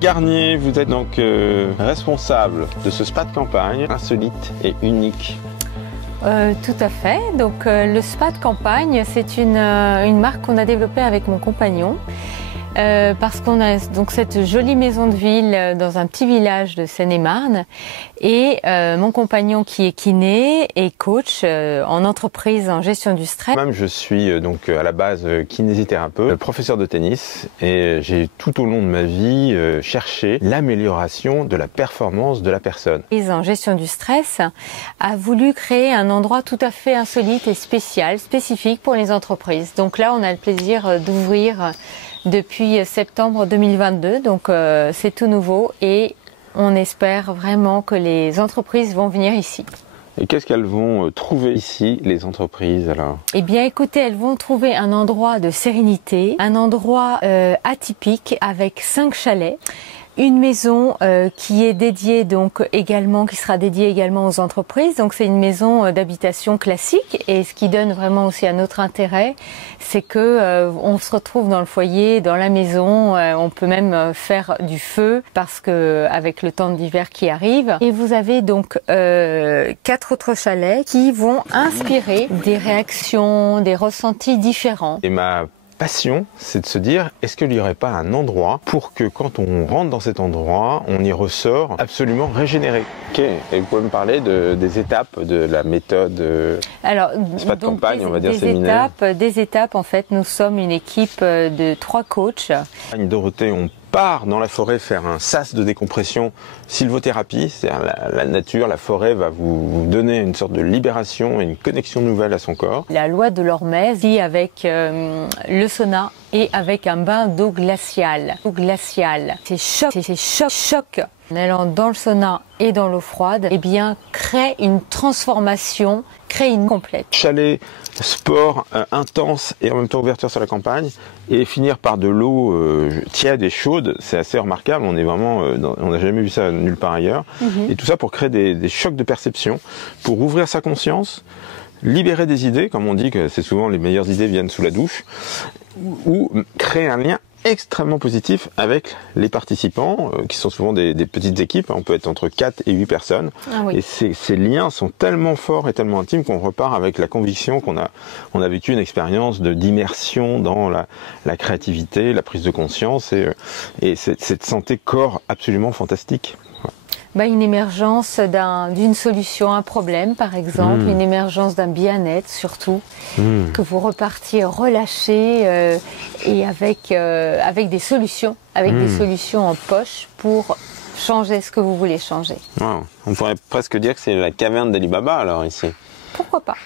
Garnier, vous êtes donc responsable de ce spa de campagne insolite et unique. Tout à fait. Donc le spa de campagne, c'est une marque qu'on a développée avec mon compagnon. Parce qu'on a donc cette jolie maison de ville dans un petit village de Seine-et-Marne et mon compagnon qui est kiné et coach en entreprise en gestion du stress. Même je suis donc à la base kinésithérapeute, professeur de tennis et j'ai tout au long de ma vie cherché l'amélioration de la performance de la personne. En gestion du stress a voulu créer un endroit tout à fait insolite et spécial, spécifique pour les entreprises. Donc là, on a le plaisir d'ouvrir depuis septembre 2022, donc c'est tout nouveau et on espère vraiment que les entreprises vont venir ici. Et qu'est-ce qu'elles vont trouver ici, les entreprises alors? Eh bien écoutez, elles vont trouver un endroit de sérénité, un endroit atypique avec 5 chalets. Une maison qui est dédiée donc également, qui sera dédiée également aux entreprises. Donc c'est une maison d'habitation classique et ce qui donne vraiment aussi un autre intérêt, c'est que on se retrouve dans le foyer, dans la maison. On peut même faire du feu parce que avec le temps d'hiver qui arrive. Et vous avez donc 4 autres chalets qui vont inspirer des réactions, des ressentis différents. Et ma passion, c'est de se dire, est-ce qu'il n'y aurait pas un endroit pour que quand on rentre dans cet endroit, on y ressort absolument régénéré. Ok, et vous pouvez me parler des étapes de la méthode alors, spa de campagne, on va dire séminaire. Des étapes, en fait, nous sommes une équipe de 3 coachs. Dorothée, on part dans la forêt faire un sas de décompression, sylvothérapie, c'est-à-dire la nature, la forêt va vous donner une sorte de libération et une connexion nouvelle à son corps. La loi de l'Hormèse dit avec le sauna et avec un bain d'eau glaciale. C'est choc. En allant dans le sauna et dans l'eau froide, eh bien, crée une transformation, crée une complète. Chalet, sport intense et en même temps ouverture sur la campagne et finir par de l'eau tiède et chaude, c'est assez remarquable. On est vraiment, on n'a jamais vu ça nulle part ailleurs. Et tout ça pour créer des chocs de perception, pour ouvrir sa conscience, libérer des idées, comme on dit que c'est souvent les meilleures idées viennent sous la douche, ou créer un lien extrêmement positif avec les participants, qui sont souvent des petites équipes, on peut être entre 4 et 8 personnes, et ces liens sont tellement forts et tellement intimes qu'on repart avec la conviction qu'on a vécu une expérience d'immersion dans la créativité, la prise de conscience, et cette santé corps absolument fantastique. Une émergence d'une solution à un problème, par exemple, une émergence d'un bien-être surtout, que vous repartiez relâché et avec des solutions, des solutions en poche pour changer ce que vous voulez changer. Wow. On pourrait presque dire que c'est la caverne d'Ali Baba alors ici. Pourquoi pas?